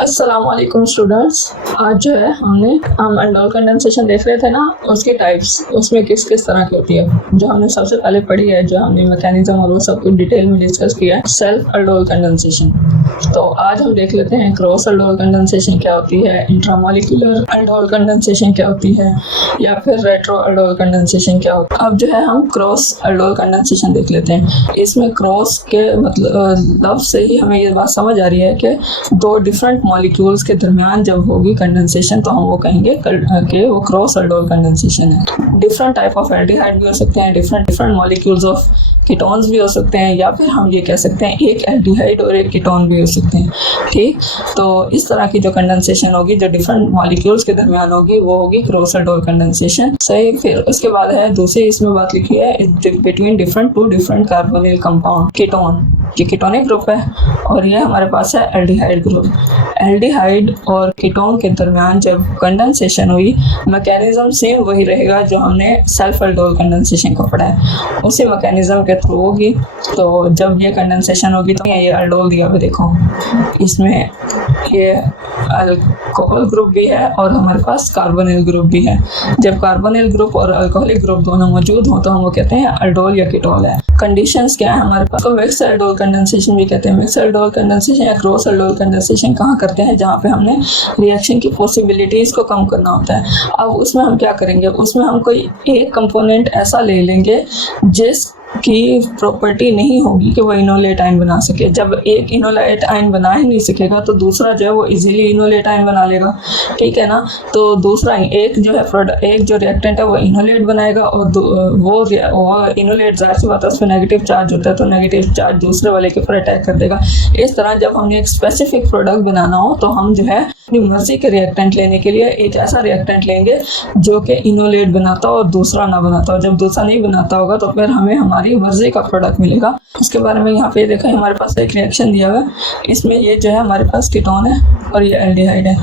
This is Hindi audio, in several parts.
अस्सलाम वालेकुम स्टूडेंट्स। आज जो है हम एल्डोल कंडेंसेशन देख रहे थे ना, उसकी टाइप्स उसमें किस किस तरह की होती है। जो हमने सबसे पहले पढ़ी है, जो हमने मैकेनिज्म और वो सब कुछ डिटेल में डिस्कस किया है, सेल्फ एल्डोल कंडेंसेशन। तो आज हम देख लेते हैं क्रॉस एल्डोल कंडेंसेशन क्या होती है, इंट्रामोलिकुलर एल्डोल कंडेंसेशन क्या होती है, या फिर रेट्रो एल्डोल कंडेंसेशन क्या होता है। अब जो है हम क्रॉस एल्डोल कंडेंसेशन देख लेते हैं। इसमें क्रॉस के मतलब लफ्ज से ही हमें ये बात समझ आ रही है कि दो डिफरेंट मॉलिक्यूल्स के दरमियान जब होगी कंडेंसेशन तो हम वो कहेंगे कि वो क्रॉस एल्डोल कंडेंसेशन है। डिफरेंट टाइप ऑफ एल्डिहाइड भी हो सकते हैं, डिफरेंट मॉलिक्यूल्स ऑफ कीटोन्स भी हो सकते हैं, या फिर हम ये कह सकते हैं एक एल्डिहाइड और एक कीटोन भी हो सकते हैं। ठीक, तो इस तरह की जो कंडेंसेशन होगी, जो डिफरेंट मॉलिक्यूल्स के दरमियान होगी, वो होगी क्रॉस एल्डोल कंडेंसेशन। सही। फिर उसके बाद है दूसरी इसमें बात लिखी है between two different carbonyl compound ketone. ये कीटोनिक ग्रुप है और ये हमारे पास है एल्डिहाइड ग्रुप। एल्डिहाइड और कीटोन के दरमियान जब कंडेंसेशन हुई, मैकेनिज्म सेम वही रहेगा जो हमने सेल्फ एल्डोल कंडेंसेशन को पढ़ा है, उसी मैकेनिज्म के थ्रू होगी। तो जब ये कंडेंसेशन होगी तो ये एल्डोल दिया हुआ देखो, इसमें ये अल्कोहल ग्रुप भी है और हमारे पास कार्बोनिल ग्रुप भी है। जब कार्बोनिल ग्रुप और अल्कोहलिक ग्रुप दोनों मौजूद हो तो हम वो कहते हैं एल्डोल या कीटोल है। कंडीशंस क्या है हमारे पास, तो मिक्स एल्डोल कंडेंसेशन भी कहते हैं। मिक्स एल्डोल कंडेंसेशन या क्रॉस एल्डोल कंडेंसेशन कहाँ करते हैं, जहाँ पे हमने रिएक्शन की पॉसिबिलिटीज को कम करना होता है। अब उसमें हम क्या करेंगे, उसमें हम कोई एक कंपोनेंट ऐसा ले लेंगे जिसकी प्रॉपर्टी नहीं होगी कि वो इनोलेट आयन बना सके। जब एक इनोलेट आयन बना ही नहीं सकेगा तो दूसरा जो है वो इजीली इनोलेट आयन बना लेगा, ठीक है ना। तो दूसरा एक जो है प्रोडक्ट, एक जो रिएक्टेंट है वो इनोलेट बनाएगा और वो इनोलेट जाहिर सी बात है उसमें नेगेटिव चार्ज होता है, तो नेगेटिव चार्ज दूसरे वाले के ऊपर अटैक कर देगा। इस तरह जब हमने एक स्पेसिफिक प्रोडक्ट बनाना हो तो हम जो है अपनी मर्जी के रिएक्टेंट लेने के लिए एक ऐसा रिएक्टेंट लेंगे जो कि इनोलेट बनाता हो और दूसरा ना बनाता हो। जब दूसरा नहीं बनाता होगा तो फिर हमें हमारी मर्जी का प्रोडक्ट मिलेगा। उसके बारे में यहाँ पे देखा, हमारे पास एक रिएक्शन दिया हुआ है, इसमें ये जो है हमारे पास कीटोन है और ये एल्डिहाइड है।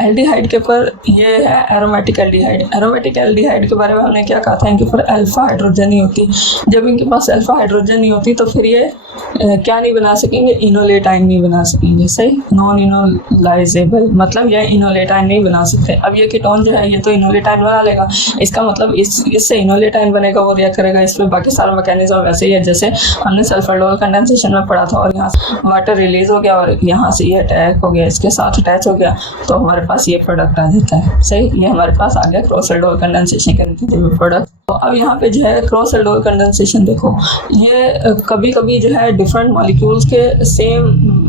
एल्डिहाइड के ऊपर ये है एरोमेटिक एल्डिहाइड। एरोमेटिक एल्डिहाइड के बारे में हमने क्या कहा था, इनके ऊपर अल्फा हाइड्रोजन नहीं होती। जब इनके पास अल्फा हाइड्रोजन नहीं होती तो फिर ये क्या नहीं बना सकेंगे, इनोलेट आयन नहीं बना सकेंगे। सही, नॉन इनोलाइजेबल, मतलब ये इनोलेट आयन नहीं बना सकते। अब ये कीटोन जो है ये तो इनोलेट आयन बना लेगा, इसका मतलब इससे इनोलेट आयन बनेगा, वो रिएक्ट करेगा, इसमें बाकी सारा मैकेनिज्म वैसे ही है जैसे हमने सल्फर एल्डोल कंडेंसेशन में पढ़ा था। और यहाँ से वाटर रिलीज हो गया और यहाँ से ये अटैक हो गया, इसके साथ अटैच हो गया, तो हमारे पास ये प्रोडक्ट आ जाता है। सही, ये हमारे पास आ गया क्रॉस एल्डोल कंडेंसेशन के नतीजे में प्रोडक्ट। तो अब यहाँ पे जो है क्रॉस एल्डोल कंडेंसेशन देखो, ये कभी कभी जो है डिफरेंट मॉलिक्यूल्स के सेम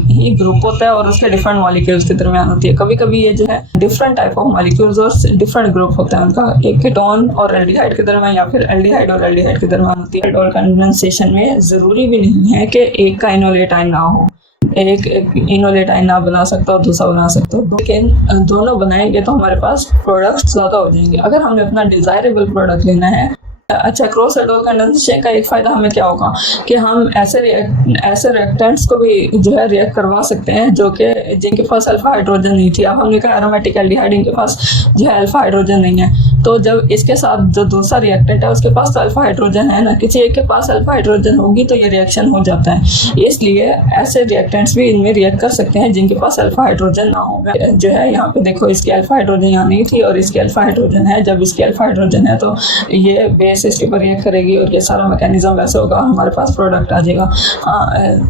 ही ग्रुप होता है और उसके डिफरेंट मॉलिक्यूल्स के दरमियान होती है। कभी कभी ये जो है डिफरेंट टाइप ऑफ मॉलिक्यूल्स और डिफरेंट ग्रुप होता है उनका, एक कीटोन और एल्डिहाइड के दरमियान या फिर एल्डिहाइड और एल्डिहाइड के दरमियान होती है। एल्डोल कंडेंसेशन में जरूरी भी नहीं है कि एक का इनोलेट आयन ना हो, एक इनोलेट आयन ना बना सकता हो दूसरा बना सकता हो, लेकिन दोनों बनाएंगे तो हमारे पास प्रोडक्ट ज़्यादा हो जाएंगे। अगर हमने अपना डिजायरेबल प्रोडक्ट लेना है, अच्छा, क्रॉस एल्डोल कंडेंसेशन का एक फ़ायदा हमें क्या होगा कि हम ऐसे रिएक्टेंट्स को भी जो है रिएक्ट करवा सकते हैं जो कि जिनके पास अल्फा हाइड्रोजन नहीं थी। अब हमने कहा एरोमेटिक एल्डिहाइड, इनके पास जो है अल्फा हाइड्रोजन नहीं है, तो जब इसके साथ जो दूसरा रिएक्टेंट है उसके पास तो अल्फा हाइड्रोजन है ना, किसी एक के पास अल्फा हाइड्रोजन होगी तो ये रिएक्शन हो जाता है। इसलिए ऐसे रिएक्टेंट्स भी इनमें रिएक्ट कर सकते हैं जिनके पास अल्फा हाइड्रोजन ना हो। जो है यहाँ पे देखो, इसकी अल्फा हाइड्रोजन यहाँ नहीं थी और इसकी अल्फा हाइड्रोजन है। जब इसकी अल्फा हाइड्रोजन है तो ये बेस इसके ऊपर रिएक्ट करेगी और ये सारा मैकेनिज्म वैसे होगा, हमारे पास प्रोडक्ट आ जाएगा।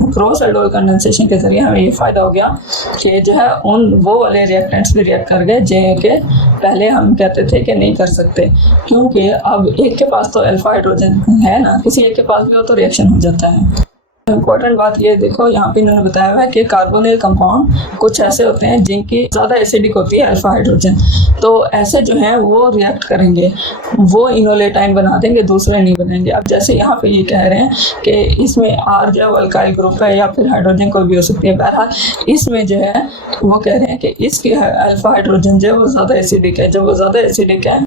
क्रॉस एल्डोल कंडेंसेशन के जरिए हमें ये फायदा हो गया कि जो है उन वो वाले रिएक्टेंट्स भी रिएक्ट कर गए जिनके पहले हम कहते थे कि नहीं कर सकते, क्योंकि अब एक के पास तो अल्फा हाइड्रोजन है ना, किसी एक के पास भी हो तो रिएक्शन हो जाता है। इम्पोर्टेंट बात ये देखो, यहाँ पे इन्होंने बताया हुआ है कि कार्बोनिल कंपाउंड कुछ ऐसे होते हैं जिनकी ज़्यादा एसिडिक होती है अल्फा हाइड्रोजन, तो ऐसे जो हैं वो रिएक्ट करेंगे, वो इनोलेट आयन बना देंगे, दूसरे नहीं बनेंगे। अब जैसे यहाँ पे ये कह रहे हैं कि इसमें आर जो अल्काइल ग्रुप है या फिर हाइड्रोजन कोई भी हो सकती है, बहरहाल इसमें जो है वो कह रहे हैं कि इसकी अल्फा हाइड्रोजन जो है वो ज़्यादा एसिडिक है। जब वो ज़्यादा एसिडिक है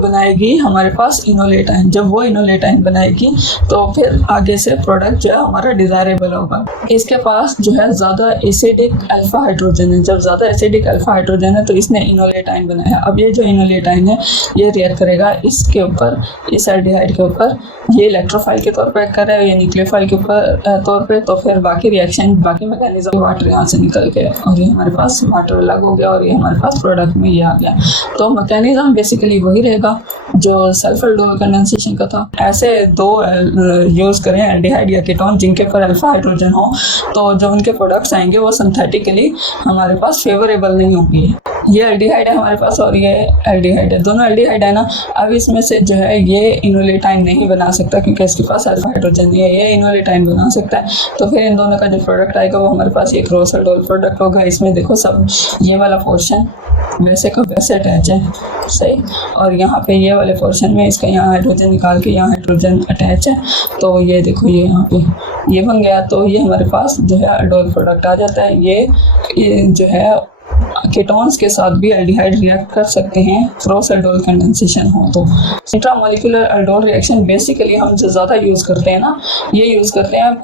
बनाएगी हमारे पास इनोलेटाइन। जब वो इनोलेटाइन बनाएगी तो फिर आगे से प्रोडक्ट जो है हमारा डिजायरेबल होगा। इसके पास जो है ज़्यादा एसिडिक अल्फा हाइड्रोजन है। जब ज़्यादा एसिडिक अल्फा हाइड्रोजन है तो इसने इनोलेटाइन बनाया। अब ये जो इनोलेटाइन है ये रिएक्ट करेगा इसके ऊपर, इस एल्डिहाइड के ऊपर। ये इलेक्ट्रोफाइल के तौर पर एक्ट कर रहा है, ये न्यूक्लियोफाइल के ऊपर तौर पे। तो फिर बाकी रिएक्शन, बाकी मैकेनिज्म, वाटर यहाँ से निकल के और ये हमारे पास वाटर अलग हो गया और ये हमारे पास प्रोडक्ट में ये आ गया। तो मैकेनिज्म बेसिकली वही रहेगा जो सल्फर एल्डोल कंडेंसेशन का था। ऐसे दो यूज़ करें एल्डिहाइड या कीटोन जिनके ऊपर अल्फा हाइड्रोजन हो, तो जो उनके प्रोडक्ट्स आएंगे वो सिंथेटिकली हमारे पास फेवरेबल नहीं होंगे। ये एल्डिहाइड है हमारे पास और ये एल्डिहाइड है, दोनों एल्डिहाइड है ना। अब इसमें से जो है ये इनोलेटाइन नहीं बना सकता क्योंकि इसके पास अल्फा हाइड्रोजन नहीं है। ये इनोलेटाइन बना सकता है। तो फिर इन दोनों का जो प्रोडक्ट आएगा वो हमारे पास एक क्रॉस एल्डोल प्रोडक्ट होगा। इसमें देखो सब ये वाला पोर्शन वैसे का वैसे अटैच है, सही। और यहाँ पे ये वाले पोर्शन में इसका यहाँ हाइड्रोजन निकाल के यहाँ हाइड्रोजन अटैच है। तो ये देखो ये यहाँ पे ये बन गया। तो ये हमारे पास जो है एल्डोल प्रोडक्ट आ जाता है। ये जो है कीटोन्स के साथ भी एल्डिहाइड रिएक्ट कर सकते हैं क्रॉस एल्डोल कंडेंसेशन हो तो। इंट्रामोलिकुलर एल्डोल रिएक्शन बेसिकली हम जो ज़्यादा यूज़ करते हैं ना, ये यूज़ करते हैं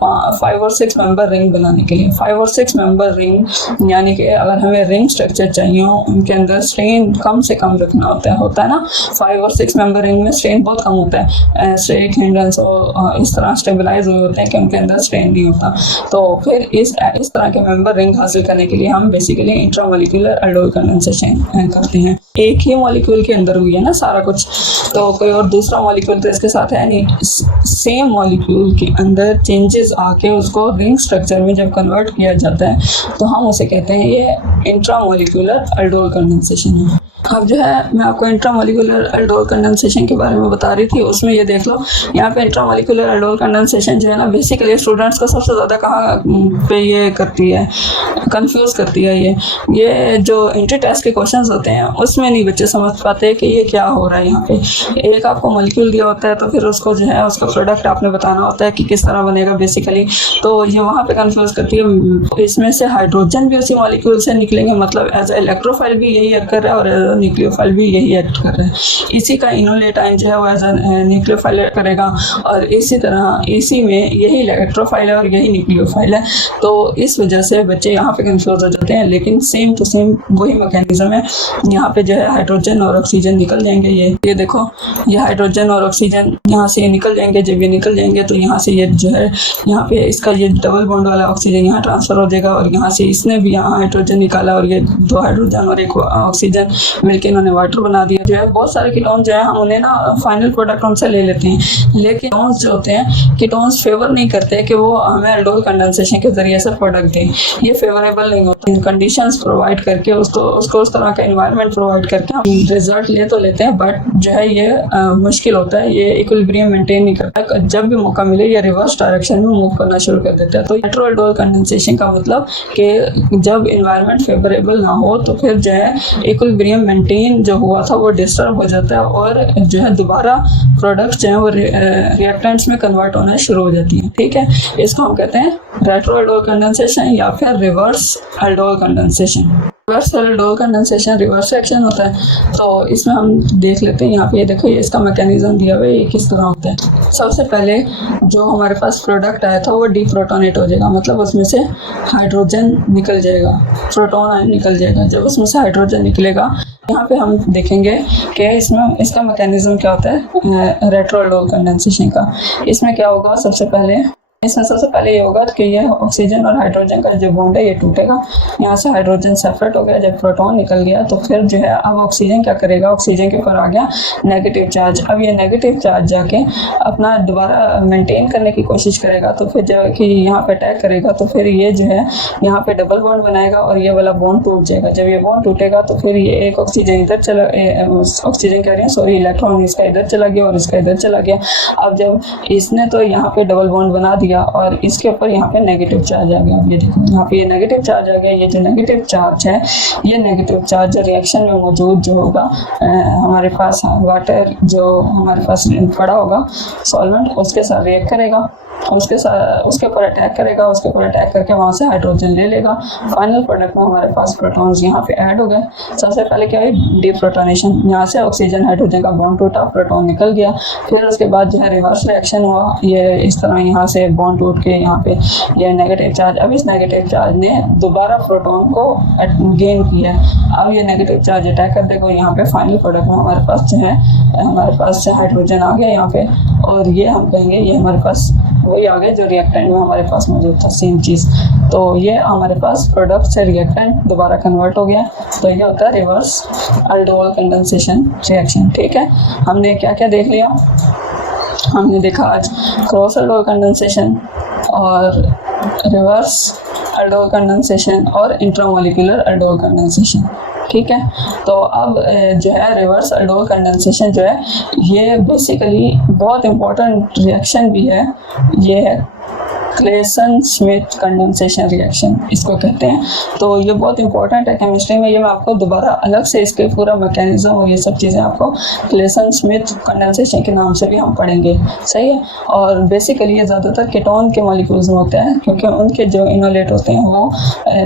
5 और 6 मेंबर रिंग बनाने के लिए। 5 और 6 मेंबर रिंग यानी कि अगर हमें रिंग स्ट्रक्चर चाहिए हो, उनके अंदर स्ट्रेन कम से कम रखना होता है ना। 5 और 6 मेंबर रिंग में स्ट्रेन बहुत कम होता है, स्ट्रेट हैंडल्स और इस तरह स्टेबलाइज हुए होते हैं कि उनके अंदर स्ट्रेन नहीं होता। तो फिर इस तरह के मेंबर रिंग हासिल करने के लिए हम बेसिकली इंट्रामोलिकुलर एल्डोल कंडेंसेशन करते हैं। एक ही मॉलिक्यूल के अंदर हुई है ना सारा कुछ, तो कोई और दूसरा मॉलिक्यूल तो इसके साथ है नहीं। सेम मॉलिक्यूल के अंदर चेंजेस आके उसको रिंग स्ट्रक्चर में जब कन्वर्ट किया जाता है तो हम उसे कहते हैं ये इंट्रामोलिकुलर एल्डोल कंडेंसेशन है। अब जो है मैं आपको इंट्रामोलिकुलर एल्डोल कंडेंसेशन के बारे में बता रही थी, उसमें ये देख लो यहाँ पे इंट्रामोलिकुलर एल्डोल कंडेंसेशन जो है ना बेसिकली स्टूडेंट्स को सबसे ज़्यादा कहाँ पे ये करती है, कंफ्यूज करती है। ये जो एंट्री टेस्ट के क्वेश्चंस होते हैं उसमें नहीं बच्चे समझ पाते कि ये क्या हो रहा है। यहाँ पे एक आपको मॉलिक्यूल दिया होता है तो फिर उसको जो है उसका प्रोडक्ट आपने बताना होता है कि किस तरह बनेगा बेसिकली। तो ये वहाँ पे कंफ्यूज करती है। इसमें से हाइड्रोजन भी उसी मॉलिक्यूल से निकलेंगे, मतलब एज इलेक्ट्रोफाइल भी यही एक्ट कर रहा है और एज न्यूक्लियोफाइल भी यही एक्ट कर रहा है। इसी का इनोलेटाइन जो है वो एज न्यूक्लियोफाइल करेगा और इसी तरह इसी में यही इलेक्ट्रोफाइल है और यही न्यूक्लियोफाइल है। तो इस वजह से बच्चे यहाँ पे कंफ्यूज हो जाते हैं, लेकिन सेम टू सेम वही मैकेनिज्म है। यहाँ पे जो है हाइड्रोजन और ऑक्सीजन निकल जाएंगे। ये देखो ये हाइड्रोजन और ऑक्सीजन यहाँ से निकल जाएंगे। जब ये निकल जाएंगे तो यहाँ से ये जो है यहाँ पे इसका ये डबल बॉन्ड वाला ऑक्सीजन यहाँ ट्रांसफर हो जाएगा और यहाँ से इसने भी यहाँ हाइड्रोजन निकाला और ये 2 हाइड्रोजन और 1 ऑक्सीजन मिलकर इन्होंने वाटर बना दिया। जो है बहुत सारे कीटोन जो है हम उन्हें ना फाइनल प्रोडक्ट उनसे ले लेते हैं, लेकिन कीटोन्स जो होते हैं कीटोन्स फेवर नहीं करते कि वो हमें एल्डोल कंडेंसेशन के जरिए से प्रोडक्ट दें। ये फेवरेबल नहीं होता। इन कंडीशंस प्रोवाइड करके उसको उस तरह का एनवायरनमेंट प्रोवाइड करके हम रिजल्ट ले तो लेते हैं, बट जो है ये मुश्किल होता है। ये इक्विलिब्रियम मेंटेन नहीं करता। जब भी मौका मिले ये रिवर्स डायरेक्शन में मूव करना शुरू कर देता है। तो हेटेरोएल्डोल कंडेंसेशन का मतलब कि जब एनवायरनमेंट फेवरेबल ना हो तो फिर जो है इक्विलिब्रियम मेंटेन जो हुआ था वो डिस्टर्ब हो जाता है और जो है दोबारा प्रोडक्ट्स जो है वो रिएक्टेंट्स में कन्वर्ट होना शुरू हो जाती है। ठीक है, इसको हम कहते हैं रेट्रोएल्डोल कंडेंसेशन या फिर reverse aldol condensation. Reverse aldol condensation reverse reaction होता है। तो इसमें हम देख लेते हैं। यहाँ पे ये देखो ये इसका मैकेनिज्म दिया हुआ है, ये किस तरह होता है। सबसे पहले जो हमारे पास प्रोडक्ट आया था वो डीप्रोटोनेट हो जाएगा, मतलब उसमें से हाइड्रोजन निकल जाएगा, प्रोटॉन आयन निकल जाएगा। जब उसमें से हाइड्रोजन निकलेगा यहाँ पे हम देखेंगे कि इसमें इसका मैकेनिज्म क्या होता है रेट्रोएल्डोल कंडेंसेशन का। इसमें क्या होगा, इसमें सबसे पहले ये होगा कि ये ऑक्सीजन और हाइड्रोजन का जो बॉन्ड है ये टूटेगा। यहाँ से हाइड्रोजन सेपरेट हो गया, जब प्रोटॉन निकल गया तो फिर जो है अब ऑक्सीजन क्या करेगा, ऑक्सीजन के ऊपर आ गया नेगेटिव चार्ज। अब ये नेगेटिव चार्ज जाके अपना दोबारा मेंटेन करने की कोशिश करेगा, तो फिर जब कि यहाँ पे अटैक करेगा तो फिर ये जो है यहाँ पे डबल बॉन्ड बनाएगा और ये वाला बॉन्ड टूट जाएगा। जब ये बॉन्ड टूटेगा तो फिर ये एक ऑक्सीजन इधर चला, ऑक्सीजन कह रहे हैं सॉरी, इलेक्ट्रॉन इसका इधर चला गया और इसका इधर चला गया। अब जब इसने तो यहाँ पे डबल बॉन्ड बना दिया और इसके ऊपर यहाँ पे नेगेटिव चार्ज आ गया। ये देखो यहाँ पे ये नेगेटिव चार्ज आ गया। ये जो नेगेटिव चार्ज है, ये नेगेटिव चार्ज रिएक्शन में मौजूद जो होगा हमारे पास वाटर जो हमारे पास पड़ा होगा सॉल्वेंट, उसके साथ रिएक्ट करेगा उसके ऊपर अटैक करेगा, उसके ऊपर अटैक करके वहाँ से हाइड्रोजन ले लेगा। फाइनल प्रोडक्ट में हमारे पास प्रोटॉन्स यहाँ पे ऐड हो गए। सबसे पहले क्या है, डीप्रोटोनेशन, यहाँ से ऑक्सीजन हाइड्रोजन का बॉन्ड टूटा, प्रोटॉन निकल गया। फिर उसके बाद जो है रिवर्स रिएक्शन हुआ, ये इस तरह यहाँ से बॉन्ड टूट के यहाँ पे ये नेगेटिव चार्ज, अब इस नेगेटिव चार्ज ने दोबारा प्रोटॉन को गेन किया। अब ये नेगेटिव चार्ज अटैक कर देगा यहाँ पे। फाइनल प्रोडक्ट में हमारे पास जो है हाइड्रोजन आ गया यहाँ पे, और ये हम कहेंगे ये हमारे पास वही आ गया जो रिएक्टेंट में हमारे पास मौजूद था, सेम चीज़। तो ये हमारे पास प्रोडक्ट से रिएक्टेंट दोबारा कन्वर्ट हो गया। तो ये होता है रिवर्स अल्डोल कंडेंसेशन रिएक्शन। ठीक है, हमने क्या क्या देख लिया? हमने देखा आज क्रॉस अल्डोल कंडेंसेशन और रिवर्स अल्डोल कंडेंसेशन और इंट्रामोलिकुलर अल्डोल कंडेंसेशन। ठीक है, तो अब जो है रिवर्स अल्डोल कंडेंसेशन जो है ये बेसिकली बहुत इम्पोर्टेंट रिएक्शन भी है। ये है क्लेसन स्मिथ कंडेंसेशन रिएक्शन इसको कहते हैं। तो ये बहुत इंपॉर्टेंट है केमिस्ट्री में। ये मैं आपको दोबारा अलग से इसके पूरा मैकेनिज्म और ये सब चीज़ें आपको क्लेसन स्मिथ कंडेंसेशन के नाम से भी हम पढ़ेंगे। सही है, और बेसिकली ये ज़्यादातर कीटोन के मॉलिक्यूल्स में होते हैं, क्योंकि उनके जो इनोलेट होते हैं वो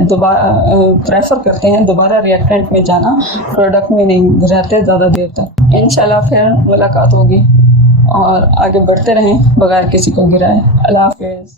दोबारा प्रेफर करते हैं दोबारा रिएक्टेंट में जाना, प्रोडक्ट में नहीं रहते ज़्यादा देर तक। इंशाल्लाह फिर मुलाकात होगी और आगे बढ़ते रहें बगैर किसी को गिराए। अल्लाह हाफ़िज़।